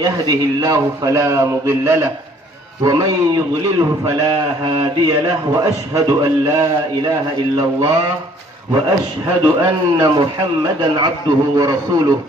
يهده الله فلا مضل له ومن يضلله فلا هادي له وأشهد أن لا إله إلا الله وأشهد أن محمدا عبده ورسوله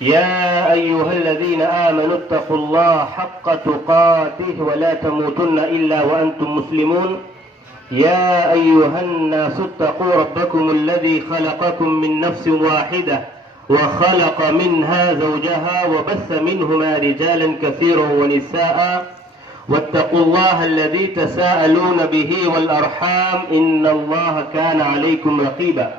يا أيها الذين آمنوا اتقوا الله حق تقاته ولا تموتن إلا وأنتم مسلمون يا أيها الناس اتقوا ربكم الذي خلقكم من نفس واحدة وخلق منها زوجها وبث منهما رجالا كثيرا ونساء واتقوا الله الذي تساءلون به والأرحام إن الله كان عليكم رقيبا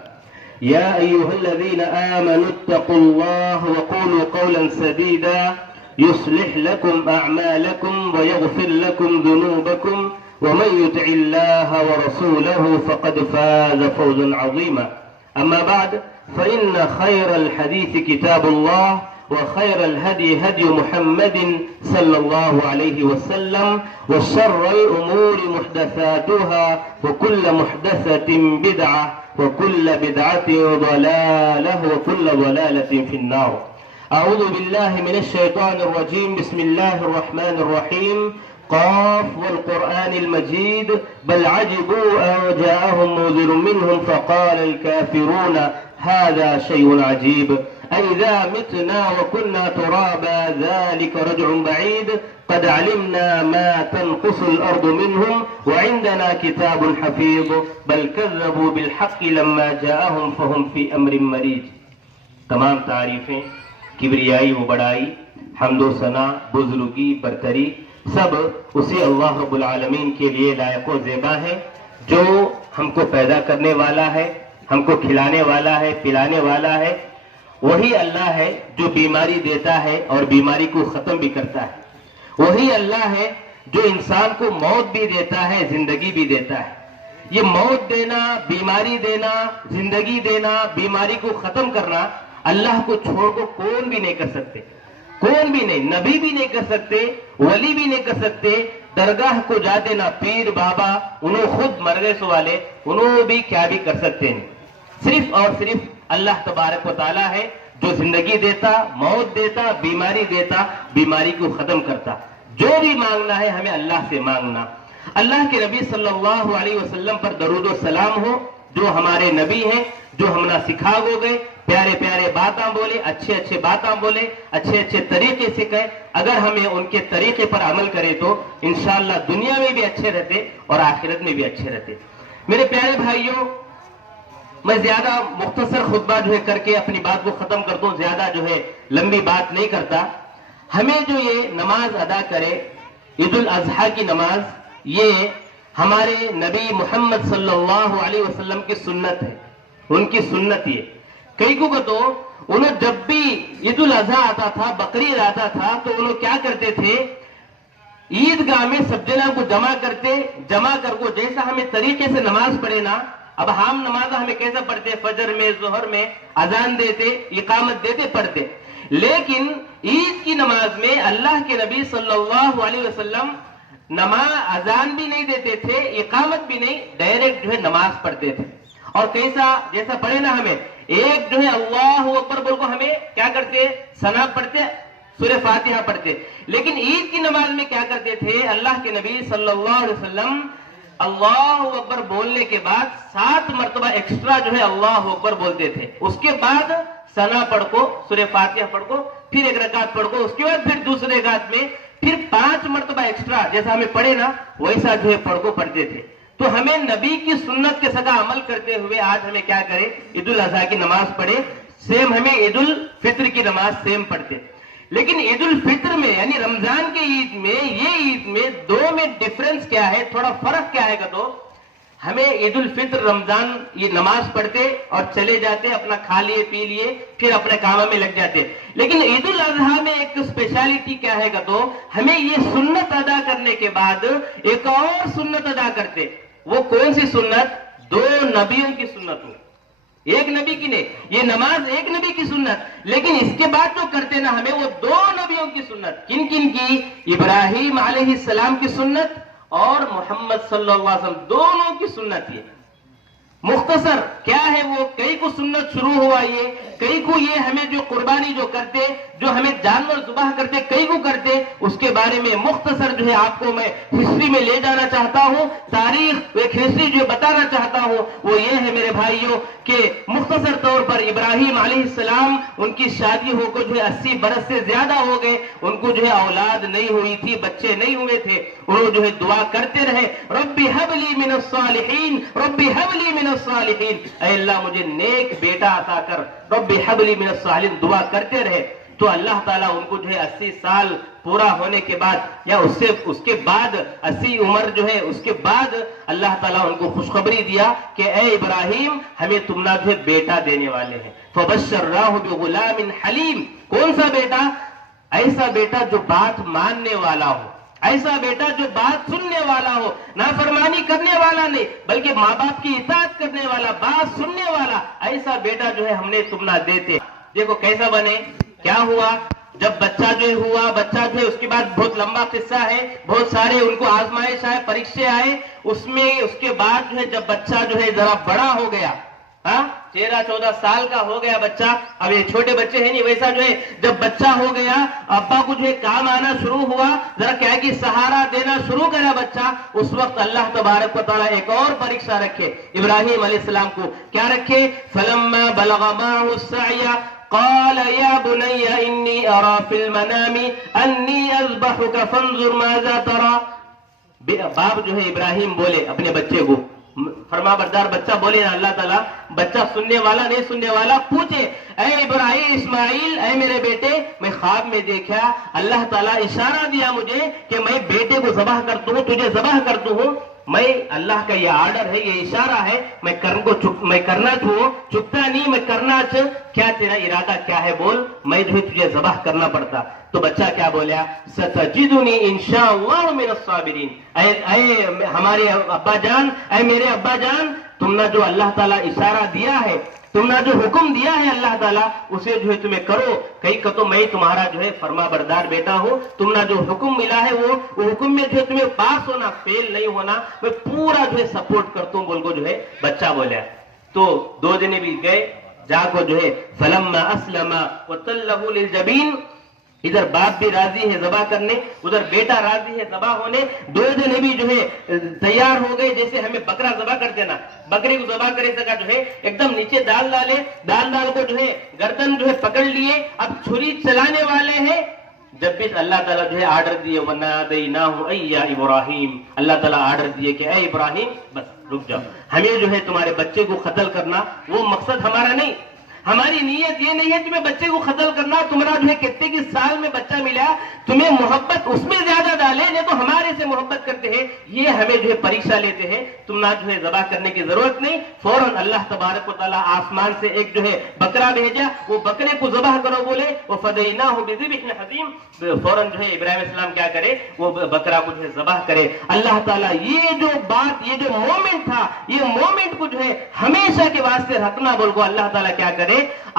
يا أيها الذين آمنوا اتقوا الله وقولوا قولا سديدا يصلح لكم أعمالكم ويغفر لكم ذنوبكم ومن يطع الله ورسوله فقد فاز فوزا عظيما أما بعد فإن خير الحديث كتاب الله وخير الهدي هدي محمد صلى الله عليه وسلم وشر الأمور محدثاتها وكل محدثة بدعة وكل بدعة ضلالة وكل ضلالة في النار. أعوذ بالله من الشيطان الرجيم. بسم الله الرحمن الرحيم. قاف والقرآن المجيد بل عجبوا أن جاءهم منذر منهم فقال الكافرون هذا شيء عجيب أئذا متنا وكنا ترابا ذلك رجع بعيد قد علمنا ما تنقص الأرض منهم وعندنا كتاب حفيظ بل كذبوا بالحق لما جاءهم فهم في أمر مريج. تمام تعریفیں، کبریائی و بڑائی، حمد و ثنا، بزرگی، برتری سب اسی اللہ رب العالمین کے لیے لائق و زیبا ہے جو ہم کو پیدا کرنے والا ہے، ہم کو کھلانے والا ہے، پلانے والا ہے. وہی اللہ ہے جو بیماری دیتا ہے اور بیماری کو ختم بھی کرتا ہے. وہی اللہ ہے جو انسان کو موت بھی دیتا ہے، زندگی بھی دیتا ہے. یہ موت دینا، بیماری دینا، زندگی دینا، بیماری کو ختم کرنا اللہ کو چھوڑ کو کون بھی نہیں کر سکتے. کون بھی نہیں، نبی بھی نہیں کر سکتے، ولی بھی نہیں کر سکتے. درگاہ کو جاتے نا پیر بابا، انہوں خود مر گئے سوالے، انہوں بھی کیا بھی کر سکتے ہیں. صرف اور صرف اللہ تبارک و تعالی ہے جو زندگی دیتا، موت دیتا، بیماری دیتا، بیماری کو ختم کرتا. جو بھی مانگنا ہے ہمیں اللہ سے مانگنا. اللہ کے نبی صلی اللہ علیہ وسلم پر درود و سلام ہو جو ہمارے نبی ہیں، جو ہمنا سکھا ہو گئے، پیارے پیارے باتاں بولے، اچھے اچھے باتاں بولے، اچھے اچھے طریقے سے کہے. اگر ہمیں ان کے طریقے پر عمل کرے تو انشاءاللہ دنیا میں بھی اچھے رہتے اور آخرت میں بھی اچھے رہتے. میرے پیارے بھائیوں، میں زیادہ مختصر خطبہ جو ہے کر کے اپنی بات کو ختم کرتا ہوں، زیادہ جو ہے لمبی بات نہیں کرتا. ہمیں جو یہ نماز ادا کرے، عید الاضحیٰ کی نماز، یہ ہمارے نبی محمد صلی اللہ علیہ وسلم کی سنت ہے. ان کی سنت یہ کئی کو تو انہوں جب بھی عید الاضحیٰ آتا تھا، بقرعید آتا تھا تو انہوں کیا کرتے تھے، عیدگاہ میں سب جنا کو جمع کرتے، جمع کر کو جیسا ہمیں طریقے سے نماز پڑھے نا. اب ہم نماز ہمیں کیسا پڑھتے، فجر میں، ظہر میں اذان دیتے، اقامت دیتے، پڑھتے. لیکن عید کی نماز میں اللہ کے نبی صلی اللہ علیہ وسلم نماز اذان بھی نہیں دیتے تھے، اقامت بھی نہیں، ڈائریکٹ جو ہے نماز پڑھتے تھے. اور کیسا، جیسا پڑھے نا ہمیں ایک جو ہے اللہ اکبر بول کو ہمیں کیا کرتے، ثنا پڑھتے، سورہ فاتحہ پڑھتے. لیکن عید کی نماز میں کیا کرتے تھے، اللہ کے نبی صلی اللہ علیہ وسلم اللہ اکبر بولنے کے بعد 7 مرتبہ ایکسٹرا جو ہے اللہ اکبر بولتے تھے. اس کے بعد ثنا پڑھ کو، سورہ فاتحہ پڑھ کو، پھر ایک رکعت پڑھ کو، اس کے بعد پھر دوسرے رکعت میں پھر 5 مرتبہ ایکسٹرا جیسا ہمیں پڑھے نا ویسا جو ہے پڑھ کو پڑھتے تھے. تو ہمیں نبی کی سنت کے سگا عمل کرتے ہوئے آج ہمیں کیا کرے، عید الاضحیٰ کی نماز پڑھے. سیم ہمیں عید الفطر کی نماز سیم پڑھتے. لیکن عید الفطر میں یعنی رمضان کے عید میں، یہ عید میں دو میں ڈفرنس کیا ہے، تھوڑا فرق کیا ہے کہ تو ہمیں عید الفطر رمضان یہ نماز پڑھتے اور چلے جاتے، اپنا کھا لیے پی لیے، پھر اپنے کاموں میں لگ جاتے. لیکن عید الاضحیٰ میں ایک اسپیشلٹی کیا ہے کہ تو ہمیں یہ سنت ادا کرنے کے بعد ایک اور سنت ادا کرتے. وہ کون سی سنت؟ 2 نبیوں کی سنت ہو. ایک نبی کی نہیں، یہ نماز ایک نبی کی سنت، لیکن اس کے بعد جو کرتے نا ہمیں وہ 2 نبیوں کی سنت. کن کن کی؟ ابراہیم علیہ السلام کی سنت اور محمد صلی اللہ علیہ وسلم، دونوں کی سنت. یہ مختصر کیا ہے وہ، کئی کو سنت شروع ہوا یہ، کئی کو یہ ہمیں جو قربانی جو کرتے، جو ہمیں جانور ذبح کرتے، کئی کو کرتے، اس کے بارے میں مختصر جو ہے آپ کو میں ہسٹری میں لے جانا چاہتا ہوں، تاریخ ایک ہسٹری جو بتانا چاہتا ہوں وہ یہ ہے میرے بھائیوں کہ مختصر طور پر ابراہیم علیہ السلام ان کی شادی ہو کر جو ہے 80 برس سے زیادہ ہو گئے، ان کو جو ہے اولاد نہیں ہوئی تھی، بچے نہیں ہوئے تھے، انہوں جو ہے دعا کرتے رہے رب ہب لی من الصالحین، رب ہب لی من الصالحین، اے اللہ مجھے نیک بیٹا عطا کر، رب ہب لی من الصالحین دعا کرتے رہے۔ تو اللہ تعالیٰ ان کو جو ہے 80 سال پورا ہونے کے بعد یا اس کے بعد 80 عمر جو ہے اس کے بعد اللہ تعالیٰ ان کو خوشخبری دیا کہ اے ابراہیم ہمیں تم نہ جو ہے بیٹا دینے والے ہیں، فبشرناہ بغلام حلیم۔ کون سا بیٹا؟ ایسا بیٹا جو بات ماننے والا ہو، ایسا بیٹا جو بات سننے والا ہو، نافرمانی کرنے والا نہیں بلکہ ماں باپ کی اطاعت کرنے والا، بات سننے والا، ایسا بیٹا جو ہے ہم نے تم نہ دیتے۔ دیکھو کیسا بنے، کیا ہوا جب بچہ جو ہوا، بچہ جو ہے اس کے بعد بہت لمبا قصہ ہے، بہت سارے ان کو آزمائش آئے، پریکشے آئے، اس میں اس کے بعد جو ہے جب بچہ جو ہے ذرا بڑا ہو گیا، 13-14 سال کا ہو گیا بچہ، اب یہ چھوٹے بچے ہیں نہیں، ویسا جو ہے جب بچہ ہو گیا، ابا کو جو ہے کام آنا شروع ہوا، ذرا کیا کہ سہارا دینا شروع کرا بچہ، اس وقت اللہ تبارک و تعالیٰ ایک اور پریکشا رکھے ابراہیم علیہ السلام کو، کیا رکھے؟ فلما بلغ معه السعي قال يا بني اني ارى في المنام اني اذبحك فانظر ماذا ترى۔ باپ جو ہے ابراہیم بولے اپنے بچے کو، فرما بردار بچہ بولے نا اللہ تعالیٰ، بچہ سننے والا نہیں سننے والا، پوچھے اے ابراہیم اسماعیل، اے میرے بیٹے میں خواب میں دیکھا اللہ تعالیٰ اشارہ دیا مجھے کہ میں بیٹے کو ذبح کرتا ہوں، تجھے ذبح کرتا ہوں، میں اللہ کا یہ آرڈر ہے، یہ اشارہ ہے، میں کرنا چکتا نہیں، میں کرنا کیا تیرا ارادہ کیا ہے بول، میں جو تجھے ذبح کرنا پڑتا۔ تو بچہ کیا بولیا؟ ستجدنی انشاءاللہ من الصابرین۔ اے ہمارے ابا جان، اے میرے ابا جان، تم نے جو اللہ تعالیٰ اشارہ دیا ہے، تم نے جو حکم دیا ہے اللہ تعالیٰ، اسے جو ہے تمہیں کرو، کہیں کہ تو میں تمہارا جو ہے فرما بردار بیٹا ہوں، تم نے جو حکم ملا ہے وہ حکم میں جو ہے تمہیں پاس ہونا، فیل نہیں ہونا، میں پورا جو ہے سپورٹ کرتا ہوں بول کو جو ہے بچہ بولیا۔ تو 2 دن بھی گئے، جا کو جو ہے فلما اسلم وتلہ للجبین، ادھر باپ بھی راضی ہے ذبح کرنے، ادھر بیٹا راضی ہے ذبح ہونے، 2 دن بھی جو ہے تیار ہو گئے، جیسے ہمیں بکرا ذبح کرتے نا، بکری کو ذبح کرے سکا جو ہے ایک دم نیچے ڈال ڈالے، ڈال کو جو ہے گردن جو ہے پکڑ لیے، اب چھری چلانے والے ہیں، جب بھی اللہ تعالیٰ جو ہے آرڈر دیے وَنَادَيْنَاهُ أَيْ يَا إِبْرَاهِيمُ، اللہ تعالیٰ آرڈر دیے کہ اے ابراہیم بس رک جاؤ، ہمیں جو ہے تمہارے بچے کو قتل کرنا وہ مقصد ہمارا نہیں، ہماری نیت یہ نہیں ہے تمہیں بچے کو قتل کرنا، تمہارا جو ہے کتنے کی سال میں بچہ ملا، تمہیں محبت اس میں زیادہ ڈالے، نہیں تو ہمارے سے محبت کرتے ہیں، یہ ہمیں جو ہے پریکشا لیتے ہیں، تم نہ جو ہے ذبح کرنے کی ضرورت نہیں، فوراً اللہ تبارک و تعالیٰ آسمان سے ایک جو ہے بکرا بھیجا، وہ بکرے کو ذبح کرو بولے، وَفَدَيْنَاهُ بِذِبْحٍ عَظِيمٍ، فوراً جو ہے ابراہیم علیہ السلام کیا کرے، وہ بکرا کو جو ہے ذبح کرے۔ اللہ تعالیٰ یہ جو بات، یہ جو مومنٹ تھا، یہ مومنٹ کو جو ہے ہمیشہ کے واسطے رکھنا بول کو اللہ تعالیٰ کیا کرے،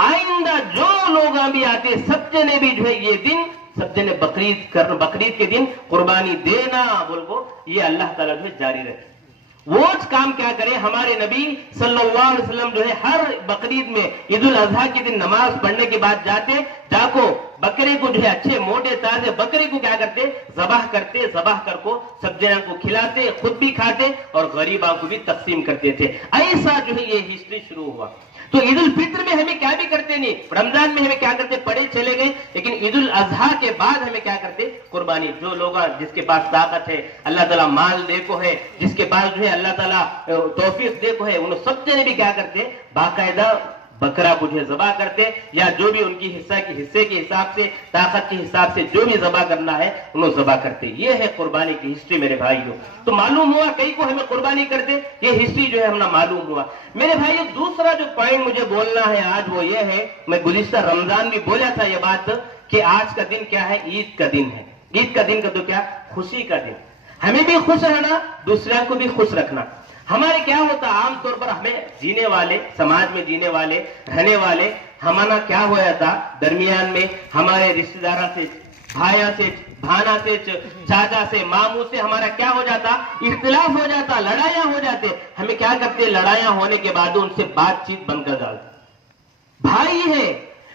آئندہ جو لوگ بھی آتے سب جنے بھی جو ہے یہ دن، سب جنے بقرعید کے دن قربانی دینا بول کو یہ اللہ تعالیٰ جو ہے جاری رکھے۔ وہ کام کیا کرے، ہمارے نبی صلی اللہ علیہ وسلم جو ہے ہر بقرعید میں عید الاضحیٰ کے دن نماز پڑھنے کے بعد جا کو بکرے کو جو ہے اچھے موٹے تازے بکرے کو کیا کرتے، ذبح کرتے، ذبح کر کو سب جنوں کو کھلاتے، خود بھی کھاتے اور غریبوں کو بھی تقسیم کرتے تھے۔ ایسا جو ہے یہ ہسٹری شروع ہوا۔ تو عید الفطر میں ہمیں کیا بھی کرتے نہیں، رمضان میں ہمیں کیا کرتے، پڑے چلے گئے، لیکن عید الاضحیٰ کے بعد ہمیں کیا کرتے، قربانی۔ جو لوگ جس کے پاس طاقت ہے، اللہ تعالیٰ مال دے کو ہے، جس کے پاس جو ہے اللہ تعالیٰ توفیق دے کو ہے، انہوں سب جنے بھی کیا کرتے، باقاعدہ بکرا کو جو ہے ذبح کرتے، یا جو بھی ان کی حصے کے حساب سے، طاقت کے حساب سے جو بھی ذبح کرنا ہے انہوں ذبح کرتے۔ یہ ہے قربانی کی ہسٹری میرے بھائیوں۔ تو معلوم ہوا کئی کو ہمیں قربانی کرتے، یہ ہسٹری جو ہے ہمیں معلوم ہوا۔ میرے بھائیوں دوسرا جو پوائنٹ مجھے بولنا ہے آج وہ یہ ہے، میں گزشتہ رمضان بھی بولا تھا یہ بات کہ آج کا دن کیا ہے، عید کا دن ہے۔ عید کا دن کا تو کیا، خوشی کا دن، ہمیں بھی خوش رہنا، دوسرے کو بھی خوش رکھنا۔ ہمارے کیا ہوتا عام طور پر، ہمیں جینے والے، سماج میں جینے والے، رہنے والے، ہمارا کیا ہو جاتا درمیان میں ہمارے رشتے داروں سے بھائیوں سے بھانا سے چاچا سے ماموں سے ہمارا کیا ہو جاتا اختلاف ہو جاتا لڑائیاں ہو جاتے ہمیں کیا کرتے لڑائیاں ہونے کے بعد ان سے بات چیت بند کر ڈالتے بھائی ہے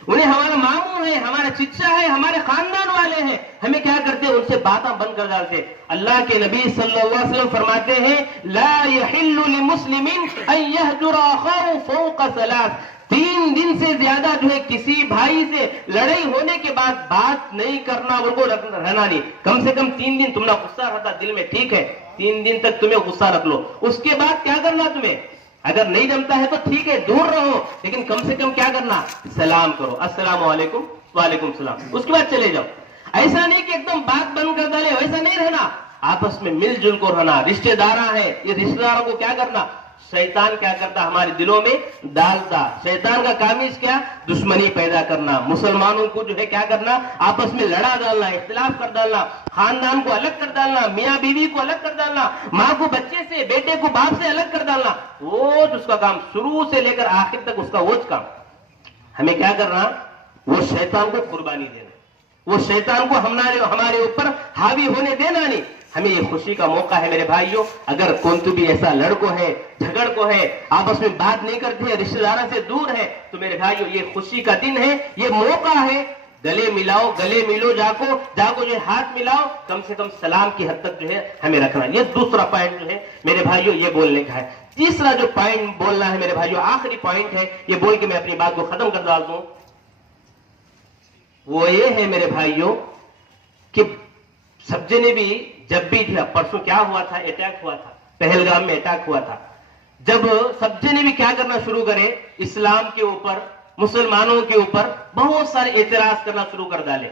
انہیں ہمارا ماموں ہے ہمارا چچا ہے ہمارے خاندان والے ہیں ہمیں کیا کرتے ان سے باتیں بند کر ڈالتے اللہ کے نبی صلی اللہ علیہ وسلم فرماتے ہیں لا يحل لمسلم ان يهجر اخاه فوق ثلاث 3 دن سے زیادہ جو ہے کسی بھائی سے لڑائی ہونے کے بعد بات نہیں کرنا ان کو رہنا نہیں کم سے کم 3 دن تم نے غصہ رہتا دل میں ٹھیک ہے 3 دن تک تمہیں غصہ رکھ لو اس کے بعد کیا کرنا تمہیں اگر نہیں جمتا ہے تو ٹھیک ہے دور رہو لیکن کم سے کم کیا کرنا سلام کرو السلام علیکم وعلیکم السلام اس کے بعد چلے جاؤ ایسا نہیں کہ ایک دم بات بند کر ڈالے ویسا نہیں رہنا آپس میں مل جل کو رہنا رشتے دار ہیں یہ رشتے داروں کو کیا کرنا شیطان کیا کرتا ہمارے دلوں میں ڈالتا شیطان کا کام ہی کیا دشمنی پیدا کرنا مسلمانوں کو جو ہے کیا کرنا آپس میں لڑا ڈالنا اختلاف کر ڈالنا خاندان کو الگ کر ڈالنا میاں بیوی کو الگ کر ڈالنا ماں کو بچے سے بیٹے کو باپ سے الگ کر ڈالنا وہ اس کا کام شروع سے لے کر آخر تک اس کا وہ کام ہمیں کیا کرنا وہ شیطان کو قربانی دینا وہ شیطان کو ہمارے اوپر حاوی ہونے دینا نہیں ہمیں یہ خوشی کا موقع ہے میرے بھائیوں اگر کون تو بھی ایسا لڑکو ہے جھگڑ کو ہے آپس میں بات نہیں کرتے رشتے داروں سے دور ہے تو میرے بھائیوں یہ خوشی کا دن ہے یہ موقع ہے گلے ملاؤ گلے ملو جاکو جو ہے ہاتھ ملاؤ کم سے کم سلام کی حد تک جو ہے ہمیں رکھنا یہ دوسرا پوائنٹ جو ہے میرے بھائیوں یہ بولنے کا ہے تیسرا جو پوائنٹ بولنا ہے میرے بھائیوں آخری پوائنٹ ہے یہ بول کے میں اپنی بات کو ختم کر ڈال دوں وہ یہ ہے میرے بھائیوں کہ سب جنے بھی جب بھی پرسوں کیا ہوا تھا اٹیک ہوا تھا پہلگام میں اٹیک ہوا تھا جب سب جنے بھی کیا کرنا شروع کرے اسلام کے اوپر مسلمانوں کے اوپر بہت سارے اعتراض کرنا شروع کر ڈالے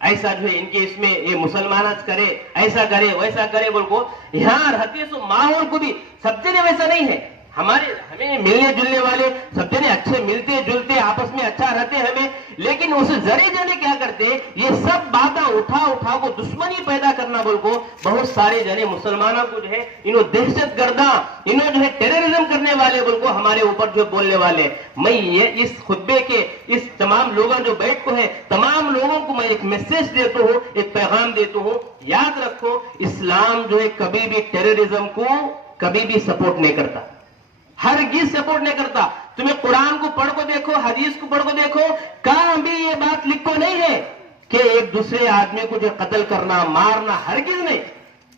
ایسا جو ہے ان کے اس میں یہ مسلمان کرے ایسا کرے ویسا کرے بول کو یہاں رہتے سو ماحول کو بھی سب جنے ویسا نہیں ہے ہمیں ملنے جلنے والے سب جنے اچھے ملتے جلتے آپس میں اچھا رہتے ہمیں لیکن اس ذریعے جنے کیا کرتے یہ سب باتیں اٹھا کو دشمنی پیدا کرنا بول کو بہت سارے جنے مسلمانوں کو جو ہے انہوں دہشت گرداں انہوں جو ہے ٹیررزم کرنے والے بول کو ہمارے اوپر جو بولنے والے میں یہ اس خطبے کے اس تمام لوگوں جو بیٹھ کو ہے تمام لوگوں کو میں ایک میسج دیتا ہوں ایک پیغام دیتا ہوں یاد رکھو اسلام جو ہے کبھی بھی ٹیررزم کو کبھی بھی سپورٹ نہیں کرتا ہرگز سپورٹ نہیں کرتا تمہیں قرآن کو پڑھ کو دیکھو حدیث کو پڑھ کو دیکھو کہاں بھی یہ بات لکھو نہیں ہے کہ ایک دوسرے آدمی کو جو قتل کرنا مارنا ہرگز نہیں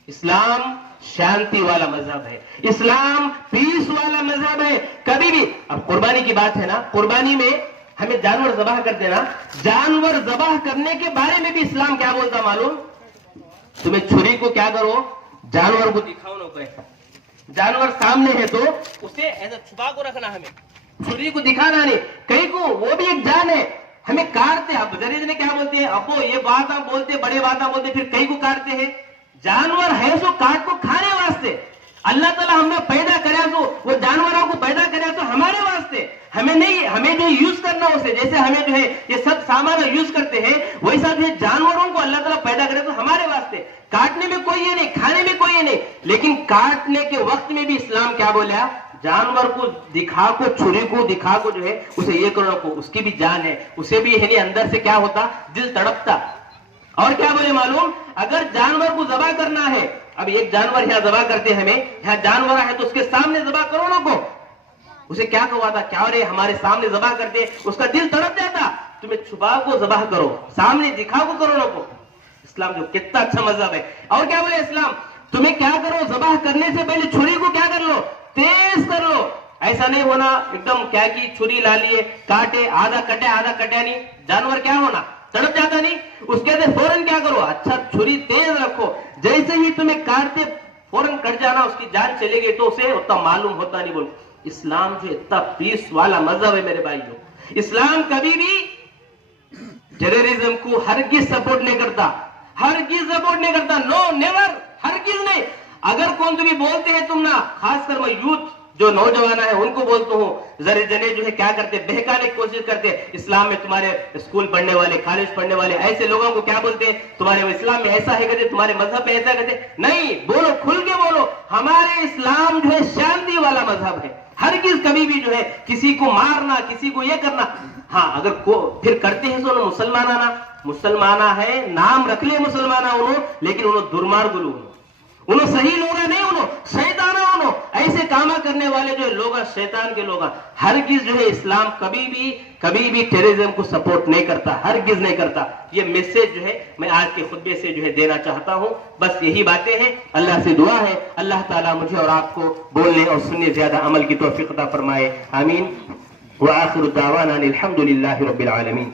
اسلام شانتی والا مذہب ہے اسلام پیس والا مذہب ہے کبھی بھی اب قربانی کی بات ہے نا قربانی میں ہمیں جانور ذبح کرتے نا جانور ذبح کرنے کے بارے میں بھی اسلام کیا بولتا معلوم تمہیں چھری کو کیا کرو جانور کو دکھاؤ نہ ایسا جانور سامنے ہے تو اسے ایسا چھپا کو رکھنا ہمیں چھری کو دکھانا نہیں کہیں کو وہ بھی ایک جان ہے ہمیں کاٹتے اب جریز نے کیا بولتے ہیں ابو یہ باتاں بولتے بڑے باتاں بولتے پھر کہیں کو کاٹتے ہیں جانور ہے سو کاٹ کو کھانے واسطے اللہ تعالیٰ ہم نے پیدا کرا تو وہ جانوروں کو پیدا کرا تو ہمارے واسطے ہمیں نہیں ہمیں جو یوز کرنا اسے جیسے ہمیں جو ہے یہ سب سامان یوز کرتے ہیں ویسا جو ہے جانوروں کو اللہ تعالیٰ پیدا کرے تو ہمارے واسطے کاٹنے میں کوئی یہ نہیں کھانے میں کوئی یہ نہیں لیکن کاٹنے کے وقت میں بھی اسلام کیا بولا جانور کو دکھا کو چھری کو دکھا کو جو ہے اسے یہ کرو کو اس کی بھی جان ہے اسے بھی یعنی اندر سے کیا ہوتا دل تڑپتا اور کیا بولے معلوم اگر جانور کو ذبح کرنا ہے اب ایک جانور یہاں ذبح کرتے ہمیں یہاں جانور ہے تو اس کے سامنے ذبح کرو نا کو اسے کیا کہا تھا کیا رے ہمارے سامنے ذبح کرتے اس کا دل تڑپ جاتا تمہیں چھپا کو ذبح کرو سامنے دکھا کو کرو نا کو اسلام جو کتنا اچھا مذہب ہے اور کیا بولے اسلام تمہیں کیا کرو ذبح کرنے سے پہلے چھری کو کیا کر لو تیز کر لو ایسا نہیں ہونا ایک دم کیا کی چھری لا لیے کاٹے آدھا کٹیا نہیں جانور کیا ہونا تڑپ جاتا نہیں اس کے بعد فوراً کیا کرو اچھا چھری تیز رکھو جیسے ہی تمہیں کاٹتے فوراً کٹ جانا اس کی جان چلے گئی تو اسے اتنا معلوم ہوتا نہیں بول اسلام جو اتنا پیس والا مذہب ہے میرے بھائیوں اسلام کبھی بھی ٹیررزم کو ہرگز سپورٹ نہیں کرتا ہرگز سپورٹ نہیں کرتا نو نیور ہرگز نہیں اگر کون تمہیں بولتے ہیں تم نا خاص کر میں یوتھ جو نوجوان ہے ان کو بولتا ہوں ذرے جنے جو ہے کیا کرتے بہکانے کی کوشش کرتے اسلام میں تمہارے اسکول پڑھنے والے کالج پڑھنے والے ایسے لوگوں کو کیا بولتے ہیں تمہارے اسلام میں ایسا ہے کہتے تمہارے مذہب میں ایسا کہتے نہیں بولو کھل کے بولو ہمارے اسلام جو ہے شانتی والا مذہب ہے ہرگز کبھی بھی جو ہے کسی کو مارنا، کسی کو یہ کرنا. ہاں اگر پھر کرتے ہیں تو مسلمانہ ہے، نام رکھ لے مسلمانہ انہوں، لیکن انہوں درمارگ لوگ انہوں صحیح لوگ نہیں، انہوں شیطانہ انہوں ایسے کام کرنے والے جو لوگ شیطان کے لوگ. ہرگز جو ہے اسلام کبھی بھی ٹیررزم کو سپورٹ نہیں کرتا، ہرگز نہیں کرتا. یہ میسج جو ہے میں آج کے خطبے سے جو ہے دینا چاہتا ہوں. بس یہی باتیں ہیں. اللہ سے دعا ہے اللہ تعالیٰ مجھے اور آپ کو بولنے اور سننے زیادہ عمل کی توفیق عطا فرمائے. آمین. وآخر دعوانا الحمد للہ رب العالمین.